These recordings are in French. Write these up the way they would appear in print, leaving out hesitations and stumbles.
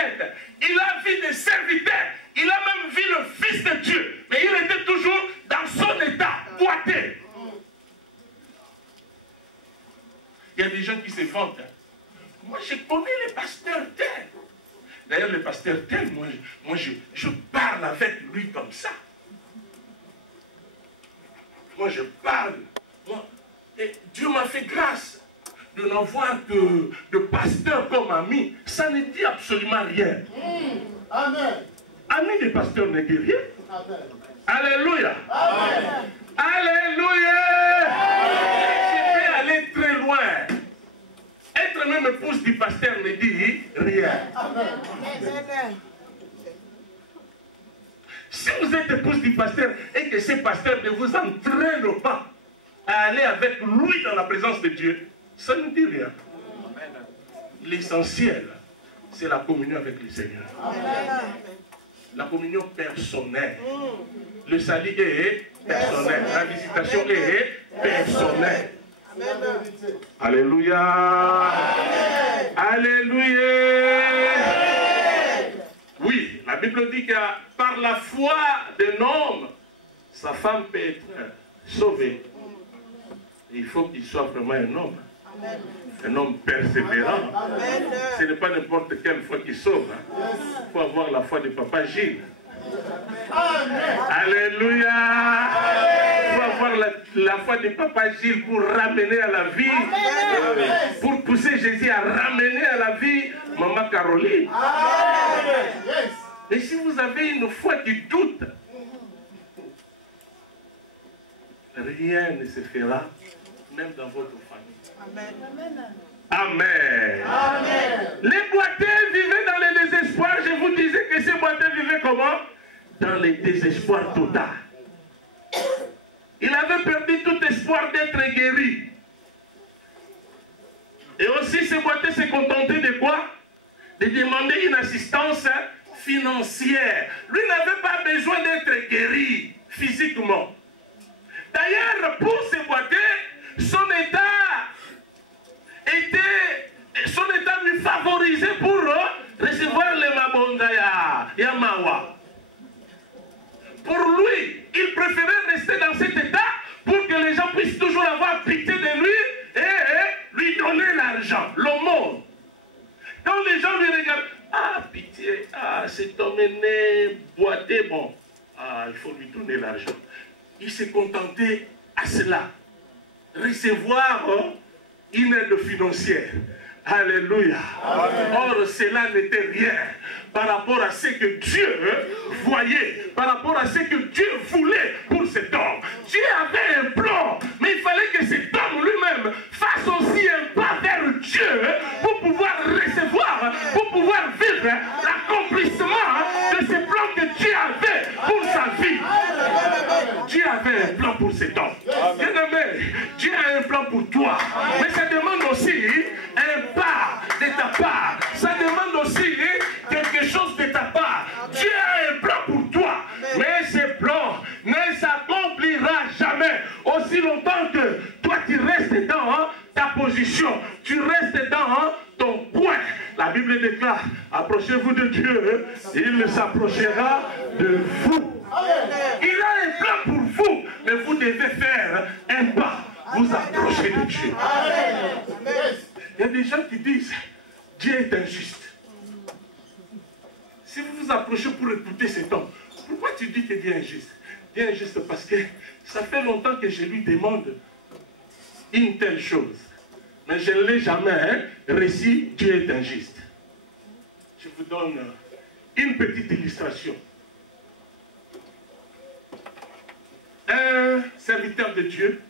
prophètes, il a vu des serviteurs, il a même vu le Fils de Dieu. Mais il était toujours dans son état boité. Il y a des gens qui se vantent. Moi, je connais les pasteurs tels. D'ailleurs, le pasteur tel, moi je parle avec lui comme ça. Moi, je parle. Et Dieu m'a fait grâce de n'avoir que de pasteurs comme amis. Ça ne dit absolument rien. Amen. Ami des pasteurs ne dit rien. Amen. Alléluia. Amen. Alléluia. Je vais aller très loin. Être même épouse du pasteur ne dit rien. Amen. Si vous êtes épouse du pasteur et que ce pasteur ne vous entraîne pas à aller avec lui dans la présence de Dieu, ça ne dit rien. L'essentiel, c'est la communion avec le Seigneur. Amen. La communion personnelle. Le salut est personnel. La visitation est personnelle. Alléluia. Amen. Alléluia. Oui, la Bible dit que par la foi d'un homme, sa femme peut être sauvée. Il faut qu'il soit vraiment un homme. Amen. Un homme persévérant. Amen. Ce n'est pas n'importe quelle foi qui sauve. Il faut avoir la foi de Papa Gilles. Amen. Alléluia. Il faut avoir la foi de Papa Gilles pour ramener à la vie. Amen. Pour pousser Jésus à ramener à la vie Maman Caroline. Amen. Et si vous avez une foi qui doute, rien ne se fera, même dans votre famille. Amen. Amen. Amen. Les boiteux vivaient dans le désespoir. Je vous disais que ces boiteux vivaient comment? Dans le désespoir total. Il avait perdu tout espoir d'être guéri. Et aussi, ces boiteux se contentaient de quoi? De demander une assistance financière. Lui n'avait pas besoin d'être guéri physiquement. D'ailleurs, pour ces boiteux, son état lui favorisait pour recevoir les mabonda ya mawa. Pour lui, il préférait rester dans cet état pour que les gens puissent toujours avoir pitié de lui et lui donner l'argent, l'aumône. Quand les gens lui regardent, ah pitié, ah cet homme est né boité, bon, ah il faut lui donner l'argent. Il s'est contenté à cela, recevoir une aide financière. Alléluia. Amen. Or, cela n'était rien par rapport à ce que Dieu voyait, par rapport à ce que Dieu voulait pour cet homme. Dieu avait un plan, mais il fallait que cet homme lui-même fasse aussi un pas vers Dieu pour pouvoir recevoir, pour pouvoir vivre l'accomplissement de ce plan que Dieu avait pour sa vie. Dieu avait un plan pour cet homme. Bien-aimé, Dieu a un plan pour toi. Mais ça demande aussi un pas de ta part. Ça demande aussi quelque chose de ta part. Dieu a un plan pour toi. Mais ce plan ne s'accomplira jamais aussi longtemps que toi tu restes dans ta position. Tu restes dans ton point. La Bible déclare, approchez-vous de Dieu, il s'approchera de vous. Il a un plan pour vous, mais vous devez faire un pas. Vous approchez de Dieu. Il y a des gens qui disent, Dieu est injuste. Si vous vous approchez pour écouter cet homme, pourquoi tu dis que Dieu est injuste? Dieu est injuste parce que ça fait longtemps que je lui demande une telle chose. Mais je ne l'ai jamais reçu, Dieu est injuste. Je vous donne une petite illustration. Un serviteur de Dieu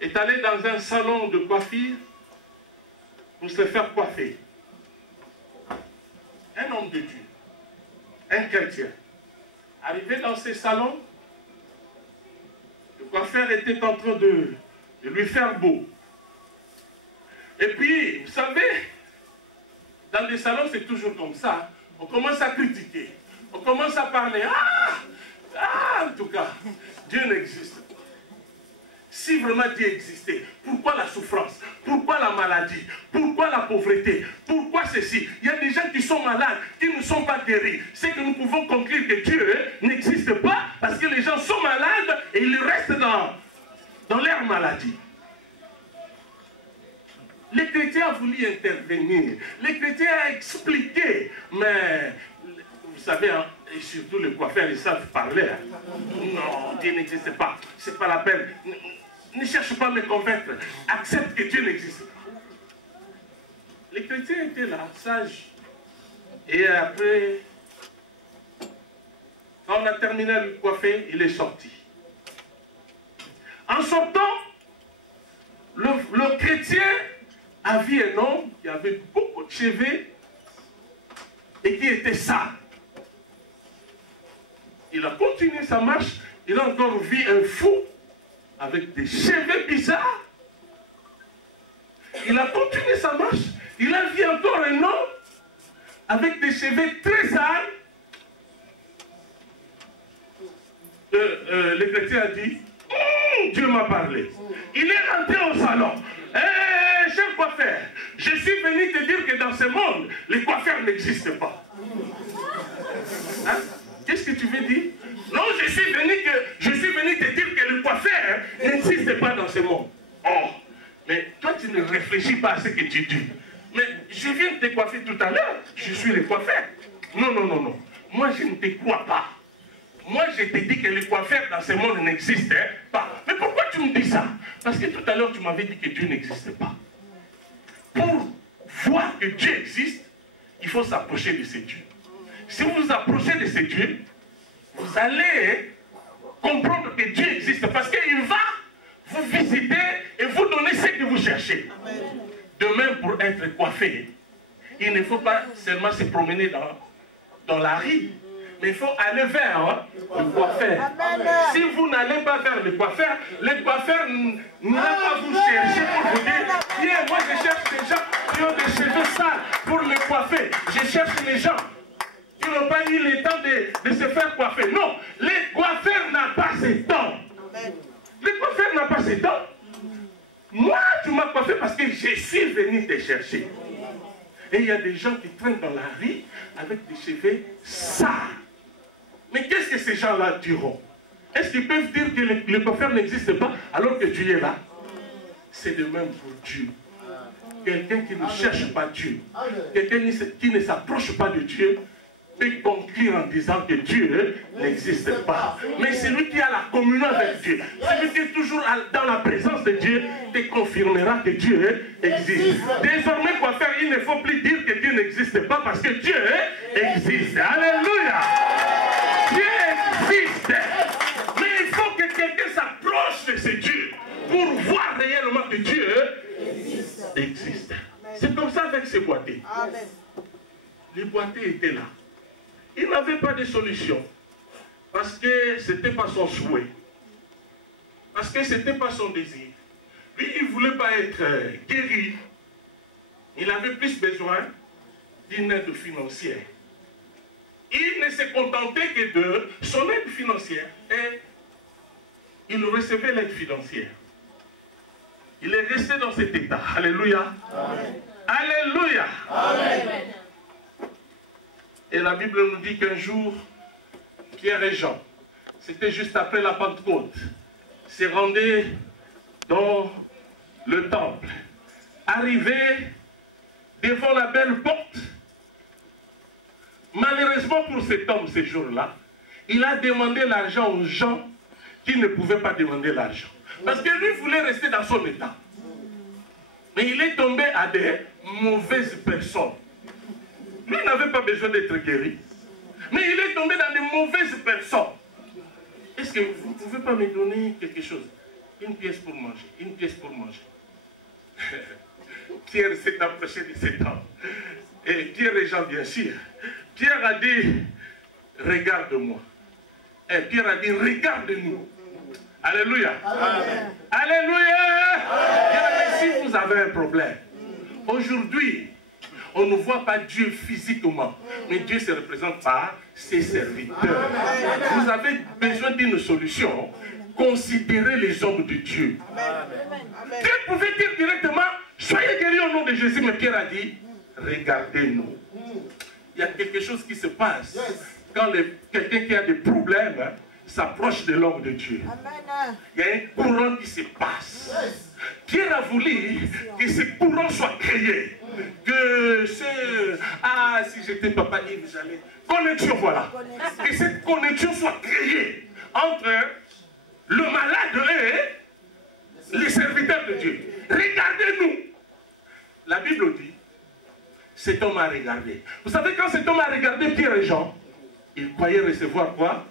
est allé dans un salon de coiffure pour se faire coiffer. Un homme de Dieu, un chrétien, arrivé dans ce salon, le coiffeur était en train de lui faire beau. Et puis, vous savez, dans des salons, c'est toujours comme ça. On commence à critiquer. On commence à parler. En tout cas, Dieu n'existe pas. Si vraiment Dieu existait, pourquoi la souffrance? Pourquoi la maladie? Pourquoi la pauvreté? Pourquoi ceci? Il y a des gens qui sont malades, qui ne sont pas guéris. C'est que nous pouvons conclure que Dieu n'existe pas parce que les gens sont malades et ils restent dans leur maladie. Les chrétiens ont voulu intervenir. Les chrétiens ont expliqué. Mais, vous savez, hein, et surtout les coiffeurs, ils savent parler. Hein. Non, Dieu n'existe pas. Ce n'est pas la peine. Ne cherche pas à me convaincre. Accepte que Dieu n'existe pas. Les chrétiens étaient là, sages. Et après, quand on a terminé à lui coiffer, il est sorti. En sortant, le chrétien a vu un homme qui avait beaucoup de cheveux et qui était sale. Il a continué sa marche, il a encore vu un fou avec des cheveux bizarres. Il a continué sa marche, il a vu encore un homme avec des cheveux très sales. Le chrétien a dit, Dieu m'a parlé. Il est rentré au salon. Cher coiffeur, je suis venu te dire que dans ce monde, les coiffeurs n'existent pas. Hein? Qu'est-ce que tu veux dire? Non, je suis venu te dire que le coiffeur n'existe pas dans ce monde. Oh, mais toi tu ne réfléchis pas à ce que tu dis. Mais je viens de te coiffer tout à l'heure, je suis le coiffeur. Non, non, non, non. Moi je ne te crois pas. Moi je te dis que le coiffeur dans ce monde n'existe pas. Mais pourquoi tu me dis ça? Parce que tout à l'heure tu m'avais dit que Dieu n'existe pas. Pour voir que Dieu existe, il faut s'approcher de ces dieux. Si vous vous approchez de ces dieux, vous allez comprendre que Dieu existe parce qu'il va vous visiter et vous donner ce que vous cherchez. De même, pour être coiffé, il ne faut pas seulement se promener dans la rue, mais il faut aller vers le coiffeur. Si vous n'allez pas vers le coiffeur n'ira pas vous chercher pour vous dire, tiens, moi je cherche des gens qui ont des cheveux sales pour le coiffer. Je cherche les gens qui n'ont pas eu le temps de se faire coiffer. Non, les coiffeurs n'ont pas ce temps. Les coiffeurs n'ont pas ce temps. Moi, tu m'as coiffé parce que je suis venu te chercher. Et il y a des gens qui traînent dans la rue avec des cheveux sales. Mais qu'est-ce que ces gens-là diront? Est-ce qu'ils peuvent dire que le coiffeur n'existe pas alors que Dieu est là? C'est de même pour Dieu. Quelqu'un qui ne cherche pas Dieu, quelqu'un qui ne s'approche pas de Dieu, peut conclure en disant que Dieu n'existe pas. Mais celui qui a la communion avec Dieu, celui qui est toujours dans la présence de Dieu, te confirmera que Dieu existe. Désormais, coiffeur, il ne faut plus dire que Dieu n'existe pas parce que Dieu existe. Alléluia! Dieu existe. Mais il faut que quelqu'un s'approche de ce Dieu pour voir réellement que Dieu existe. C'est comme ça avec ces boîtiers. Les boîtiers étaient là. Il n'avait pas de solution. Parce que ce n'était pas son souhait. Parce que ce n'était pas son désir. Lui, il ne voulait pas être guéri. Il avait plus besoin d'une aide financière. Il ne se contentait que de son aide financière. Et il recevait l'aide financière. Il est resté dans cet état. Alléluia. Amen. Alléluia. Amen. Et la Bible nous dit qu'un jour, Pierre et Jean, c'était juste après la Pentecôte, se rendaient dans le temple. Arrivés devant la belle porte, malheureusement pour cet homme, ce jour-là, il a demandé l'argent aux gens qui ne pouvaient pas demander l'argent. Parce que lui voulait rester dans son état. Mais il est tombé à des mauvaises personnes. Lui n'avait pas besoin d'être guéri. Mais il est tombé dans des mauvaises personnes. Est-ce que vous ne pouvez pas me donner quelque chose? Une pièce pour manger. Une pièce pour manger. Pierre s'est approché de cet homme. Et Pierre et Jean, bien sûr. Pierre a dit, regarde-moi. Et Pierre a dit, regarde-nous. Alléluia. Amen. Alléluia. Amen. Si vous avez un problème, aujourd'hui, on ne voit pas Dieu physiquement, mais Dieu se représente par ses serviteurs. Vous avez besoin d'une solution. considérez les hommes de Dieu. Amen. Dieu pouvait dire directement, soyez guéris au nom de Jésus, mais Pierre a dit, regardez-nous. Il y a quelque chose qui se passe quand quelqu'un qui a des problèmes s'approche de l'homme de Dieu. Amen. Il y a un courant qui se passe. Pierre a voulu que ce courant soit créé. Que ce... Ah, si j'étais papa Yves, j'allais... Connexion, voilà. Que cette connexion soit créée entre le malade et les serviteurs de Dieu. Regardez-nous. La Bible dit, cet homme a regardé. Vous savez, quand cet homme a regardé Pierre et Jean, il croyait recevoir quoi?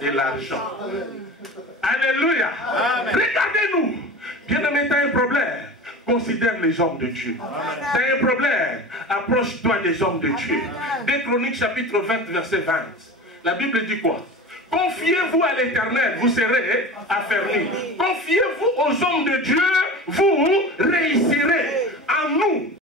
De l'argent. Alléluia. Regardez-nous. Bien-aimé, tu as un problème. Considère les hommes de Dieu. Tu as un problème. Approche-toi des hommes de Dieu. 2 Chroniques chapitre 20, verset 20. La Bible dit quoi? Confiez-vous à l'Éternel, vous serez affermis. Confiez-vous aux hommes de Dieu, vous réussirez. En nous,